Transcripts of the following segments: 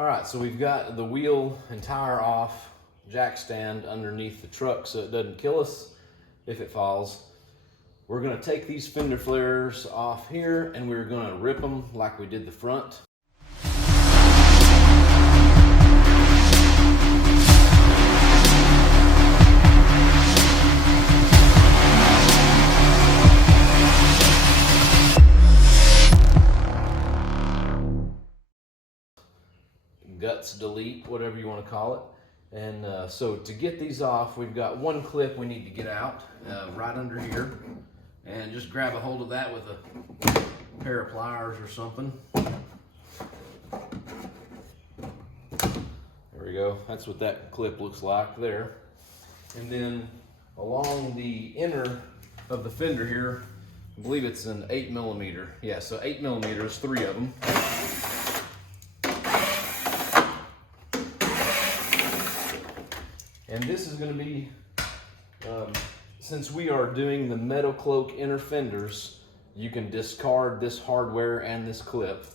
All right, so we've got the wheel and tire off, jack stand underneath the truck so it doesn't kill us if it falls. We're gonna take these fender flares off here and we're gonna rip them like we did the front. Gutz Delete, whatever you want to call it. And so to get these off, we've got one clip we need to get out right under here, and just grab a hold of that with a pair of pliers or something. There we go. That's what that clip looks like there. And then along the inner of the fender here, I believe it's an 8mm. Yeah, so 8mm, 3 of them. And this is going to be, since we are doing the metal cloak inner fenders, you can discard this hardware and this clip.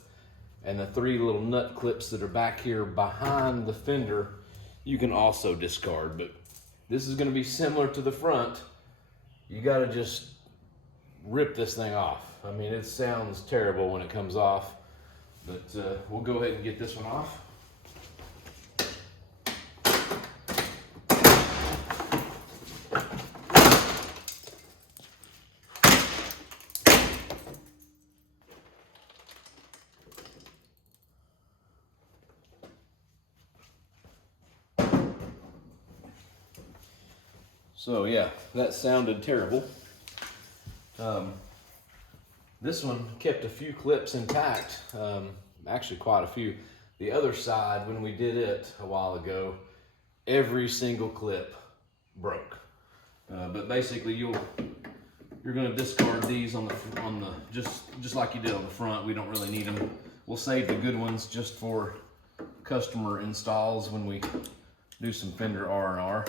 And the 3 little nut clips that are back here behind the fender, you can also discard. But this is going to be similar to the front. You got to just rip this thing off. I mean, it sounds terrible when it comes off, but we'll go ahead and get this one off. So yeah, that sounded terrible. This one kept a few clips intact, actually quite a few. The other side, when we did it a while ago, every single clip broke. But basically, you're going to discard these on the just like you did on the front. We don't really need them. We'll save the good ones just for customer installs when we do some Fender R&R.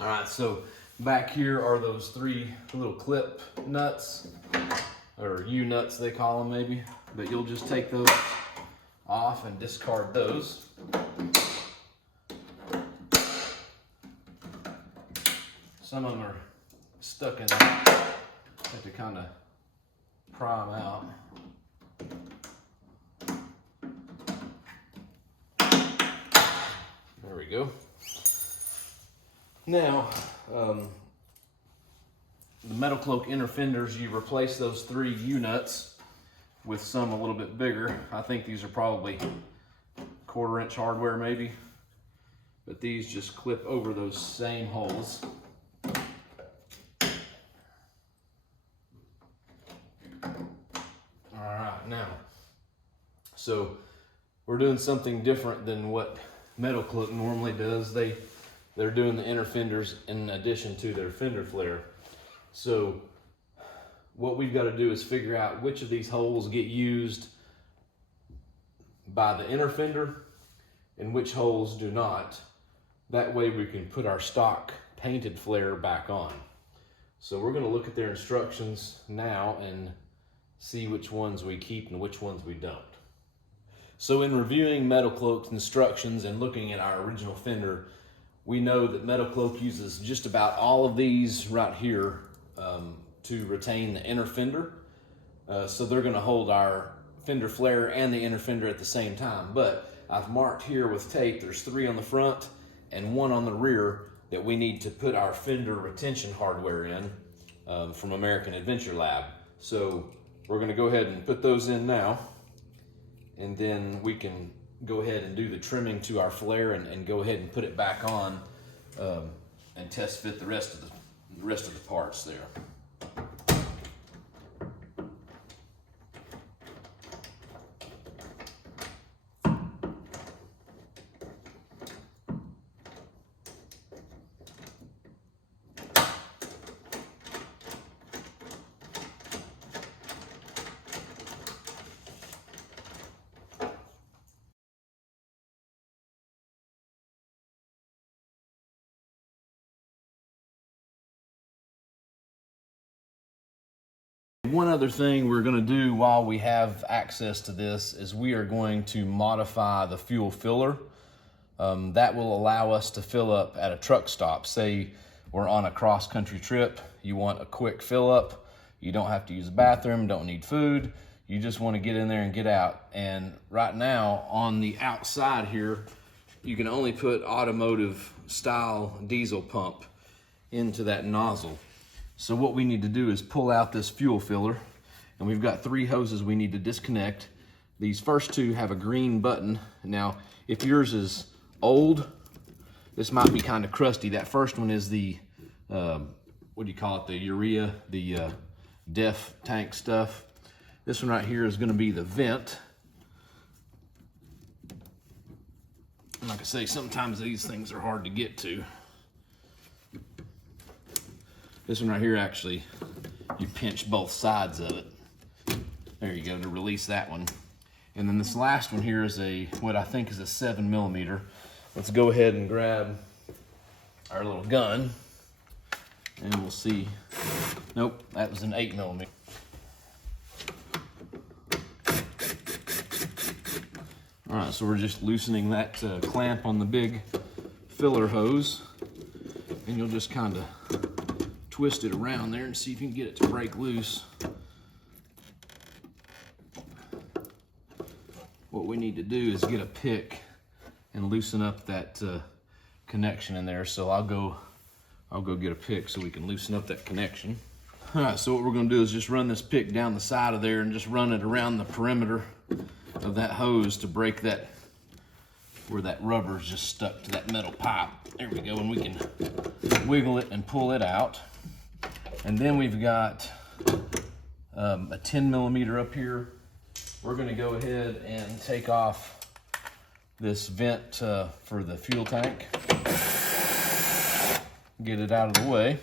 All right, so back here are those 3 little clip nuts, or U-nuts they call them maybe, but you'll just take those off and discard those. Some of them are stuck in there. Have to kind of pry them out. There we go. Now, the metal cloak inner fenders, you replace those 3 U-nuts with some a little bit bigger. I think these are probably 1/4 inch hardware maybe, but these just clip over those same holes. All right, now, so we're doing something different than what metal cloak normally does. They're doing the inner fenders in addition to their fender flare. So what we've got to do is figure out which of these holes get used by the inner fender and which holes do not. That way we can put our stock painted flare back on. So we're going to look at their instructions now and see which ones we keep and which ones we don't. So in reviewing Metal Cloak's instructions and looking at our original fender, we know that Metal Cloak uses just about all of these right here to retain the inner fender. So they're going to hold our fender flare and the inner fender at the same time. But I've marked here with tape, there's 3 on the front and 1 on the rear that we need to put our fender retention hardware in from American Adventure Lab. So we're going to go ahead and put those in now, and then we can go ahead and do the trimming to our flare and go ahead and put it back on and test fit the rest of the parts there. One other thing we're gonna do while we have access to this is we are going to modify the fuel filler. That will allow us to fill up at a truck stop. Say we're on a cross-country trip, you want a quick fill up, you don't have to use a bathroom, don't need food, you just want to get in there and get out. And right now on the outside here, you can only put automotive style diesel pump into that nozzle. So what we need to do is pull out this fuel filler, and we've got 3 hoses we need to disconnect. These first 2 have a green button. Now, if yours is old, this might be kind of crusty. That first one is the, what do you call it? The urea, the DEF tank stuff. This one right here is gonna be the vent. And like I say, sometimes these things are hard to get to. This one right here, actually, you pinch both sides of it. There you go, to release that one. And then this last one here is what I think is a 7mm. Let's go ahead and grab our little gun and we'll see. Nope, that was an 8mm. All right, so we're just loosening that clamp on the big filler hose, and you'll just kind of twist it around there and see if you can get it to break loose. What we need to do is get a pick and loosen up that connection in there. So I'll go get a pick so we can loosen up that connection. All right, so what we're gonna do is just run this pick down the side of there and just run it around the perimeter of that hose to break that, where that rubber is just stuck to that metal pipe. There we go, and we can wiggle it and pull it out. And then we've got a 10mm up here. We're gonna go ahead and take off this vent for the fuel tank. Get it out of the way.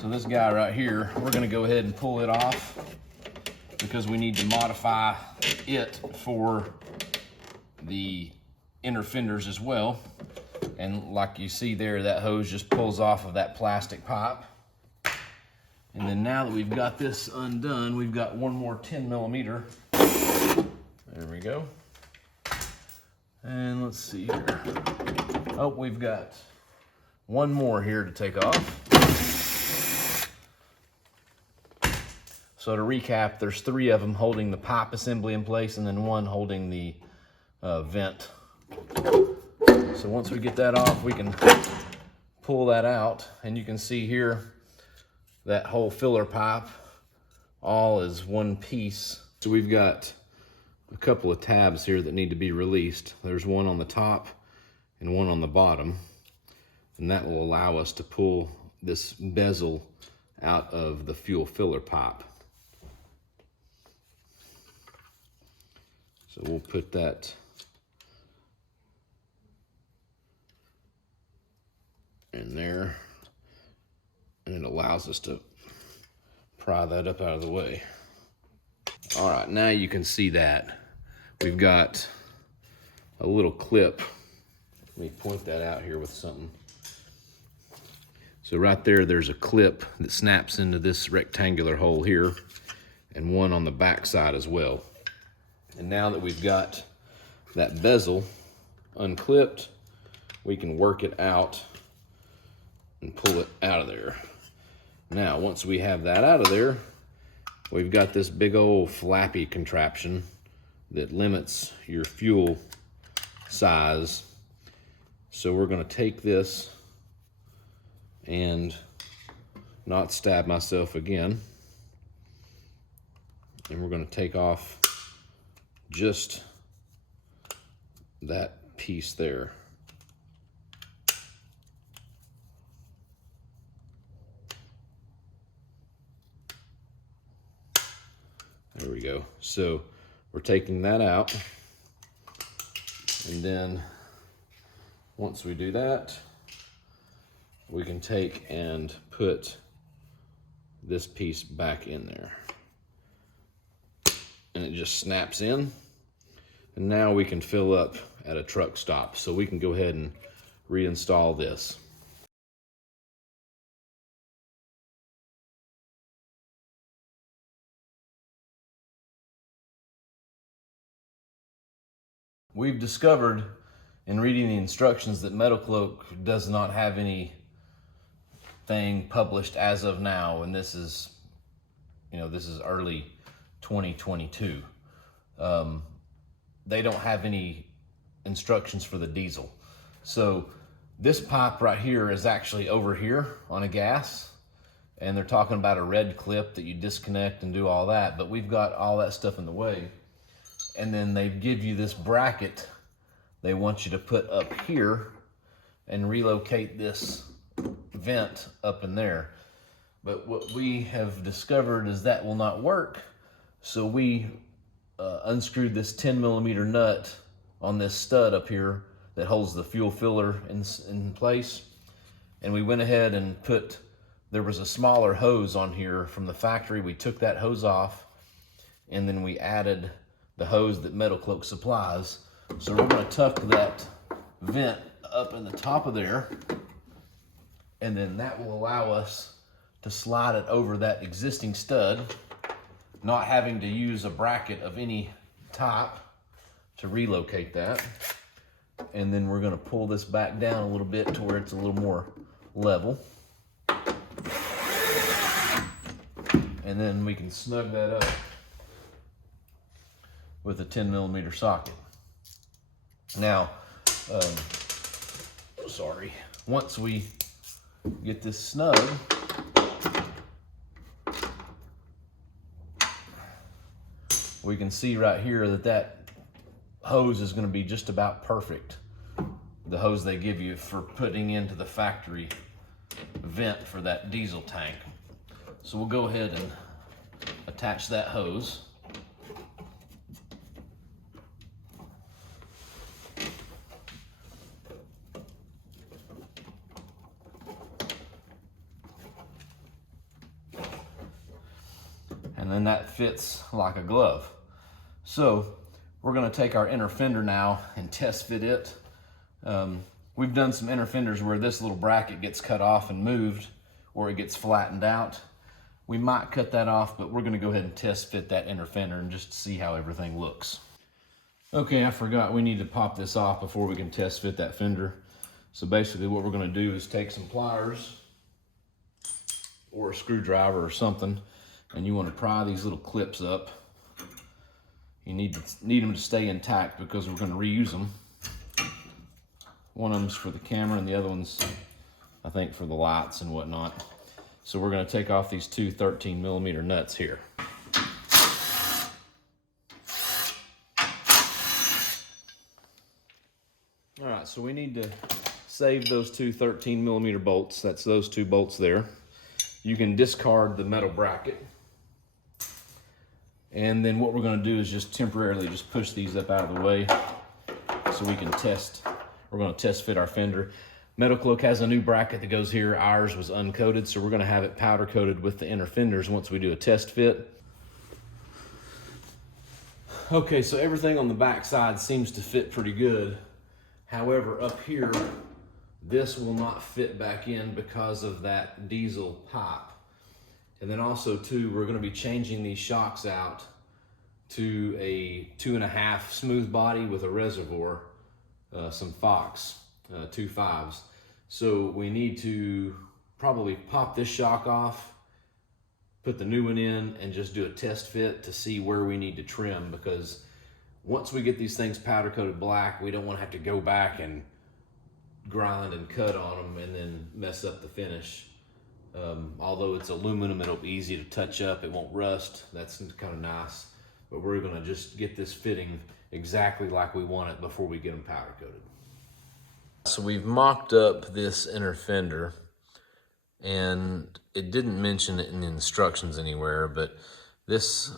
So this guy right here, we're gonna go ahead and pull it off because we need to modify it for the inner fenders as well. And like you see there, that hose just pulls off of that plastic pipe. And then now that we've got this undone, we've got one more 10mm. There we go. And let's see here. Oh, we've got one more here to take off. So to recap, there's 3 of them holding the pipe assembly in place and then 1 holding the vent. So once we get that off, we can pull that out, and you can see here that whole filler pipe all is one piece. So we've got a couple of tabs here that need to be released. There's one on the top and one on the bottom, and that will allow us to pull this bezel out of the fuel filler pipe. So we'll put that in there, and it allows us to pry that up out of the way. All right, now you can see that we've got a little clip. Let me point that out here with something. So right there, there's a clip that snaps into this rectangular hole here, and one on the back side as well. And now that we've got that bezel unclipped, we can work it out and pull it out of there. Now, once we have that out of there, we've got this big old flappy contraption that limits your fuel size. So we're gonna take this and not stab myself again. And we're gonna take off just that piece there. There we go. So we're taking that out, and then once we do that, we can take and put this piece back in there, and it just snaps in. And now we can fill up at a truck stop. So we can go ahead and reinstall this. We've discovered in reading the instructions that Metal Cloak does not have anything published as of now, and this is, this is early 2022. They don't have any instructions for the diesel. So this pipe right here is actually over here on a gas, and they're talking about a red clip that you disconnect and do all that, but we've got all that stuff in the way. And then they give you this bracket they want you to put up here and relocate this vent up in there. But what we have discovered is that will not work. So we unscrewed this 10mm nut on this stud up here that holds the fuel filler in place. And we went ahead and there was a smaller hose on here from the factory. We took that hose off, and then we added the hose that Metal Cloak supplies. So we're going to tuck that vent up in the top of there, and then that will allow us to slide it over that existing stud, not having to use a bracket of any type to relocate that. And then we're going to pull this back down a little bit to where it's a little more level. And then we can snug that up with a 10mm socket. Now, once we get this snug, we can see right here that hose is going to be just about perfect. The hose they give you for putting into the factory vent for that diesel tank. So we'll go ahead and attach that hose. And then that fits like a glove. So we're going to take our inner fender now and test fit it. We've done some inner fenders where this little bracket gets cut off and moved, or it gets flattened out. We might cut that off, but we're going to go ahead and test fit that inner fender and just see how everything looks. Okay, I forgot we need to pop this off before we can test fit that fender. So basically what we're going to do is take some pliers or a screwdriver or something, and you want to pry these little clips up. You need them to stay intact because we're going to reuse them. One of them's for the camera and the other one's, I think, for the lights and whatnot. So we're going to take off these two 13mm nuts here. All right, so we need to save those two 13mm bolts. That's those two bolts there. You can discard the metal bracket. And then what we're going to do is just temporarily just push these up out of the way so we can test. We're going to test fit our fender. Metal Cloak has a new bracket that goes here. Ours was uncoated, so we're going to have it powder coated with the inner fenders once we do a test fit. Okay, so everything on the back side seems to fit pretty good. However, up here, this will not fit back in because of that diesel pipe. And then also too, we're going to be changing these shocks out to a 2.5 smooth body with a reservoir, some Fox 2.5s. So we need to probably pop this shock off, put the new one in, and just do a test fit to see where we need to trim, because once we get these things powder coated black, we don't want to have to go back and grind and cut on them and then mess up the finish. Although it's aluminum, it'll be easy to touch up. It won't rust. That's kind of nice. But we're going to just get this fitting exactly like we want it before we get them powder coated. So we've mocked up this inner fender, and it didn't mention it in the instructions anywhere, but this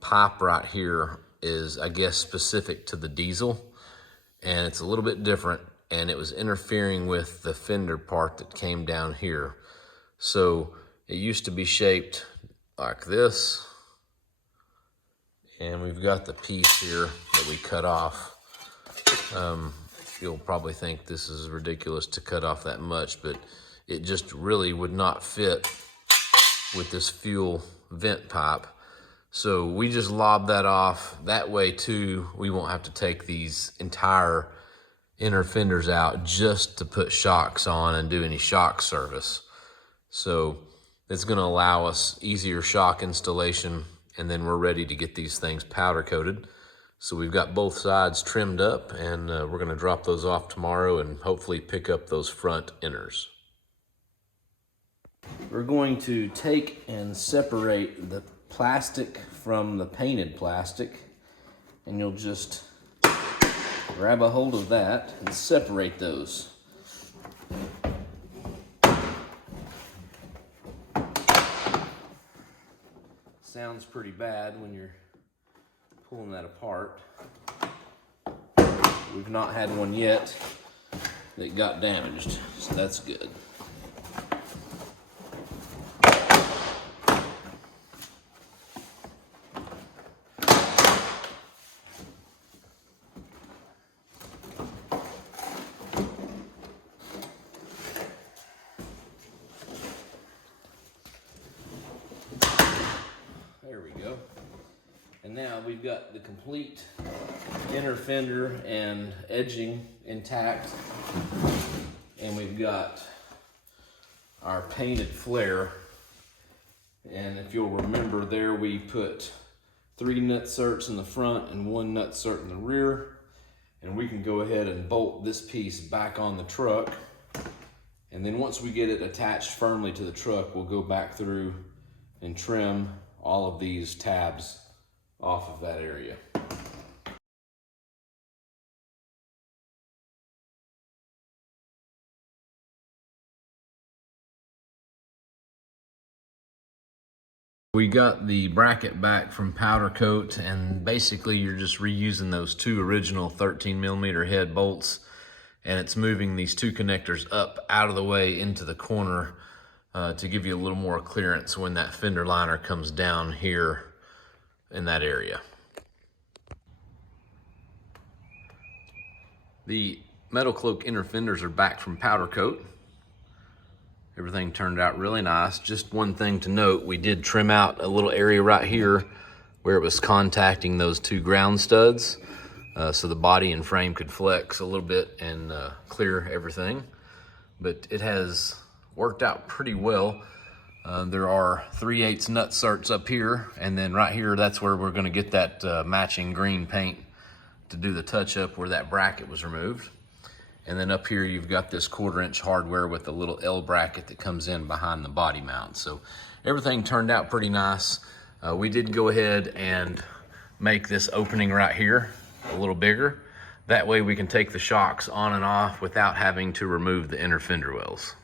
pipe right here is, I guess, specific to the diesel, and it's a little bit different, and it was interfering with the fender part that came down here. So it used to be shaped like this, And we've got the piece here that we cut off. You'll probably think this is ridiculous to cut off that much, but it just really would not fit with this fuel vent pipe. So we just lob that off. That way too, we won't have to take these entire inner fenders out just to put shocks on and do any shock service. So it's gonna allow us easier shock installation, and then we're ready to get these things powder coated. So we've got both sides trimmed up, and we're gonna drop those off tomorrow and hopefully pick up those front inners. We're going to take and separate the plastic from the painted plastic, and you'll just grab a hold of that and separate those. Sounds pretty bad when you're pulling that apart. We've not had one yet that got damaged, so that's good. There we go. And now we've got the complete inner fender and edging intact. And we've got our painted flare. And if you'll remember there, we put 3 nutserts in the front and 1 nutsert in the rear. And we can go ahead and bolt this piece back on the truck. And then once we get it attached firmly to the truck, we'll go back through and trim all of these tabs off of that area. We got the bracket back from powder coat, and basically you're just reusing those 2 original 13mm head bolts, and it's moving these 2 connectors up out of the way into the corner to give you a little more clearance when that fender liner comes down here in that area. The metal cloak inner fenders are back from powder coat. Everything turned out really nice. Just one thing to note, we did trim out a little area right here where it was contacting those 2 ground studs, so the body and frame could flex a little bit and clear everything. But it has worked out pretty well. There are 3/8 nutserts up here, and then right here, that's where we're gonna get that matching green paint to do the touch up where that bracket was removed. And then up here, you've got this 1/4" hardware with a little L bracket that comes in behind the body mount. So everything turned out pretty nice. We did go ahead and make this opening right here a little bigger. That way we can take the shocks on and off without having to remove the inner fender wells.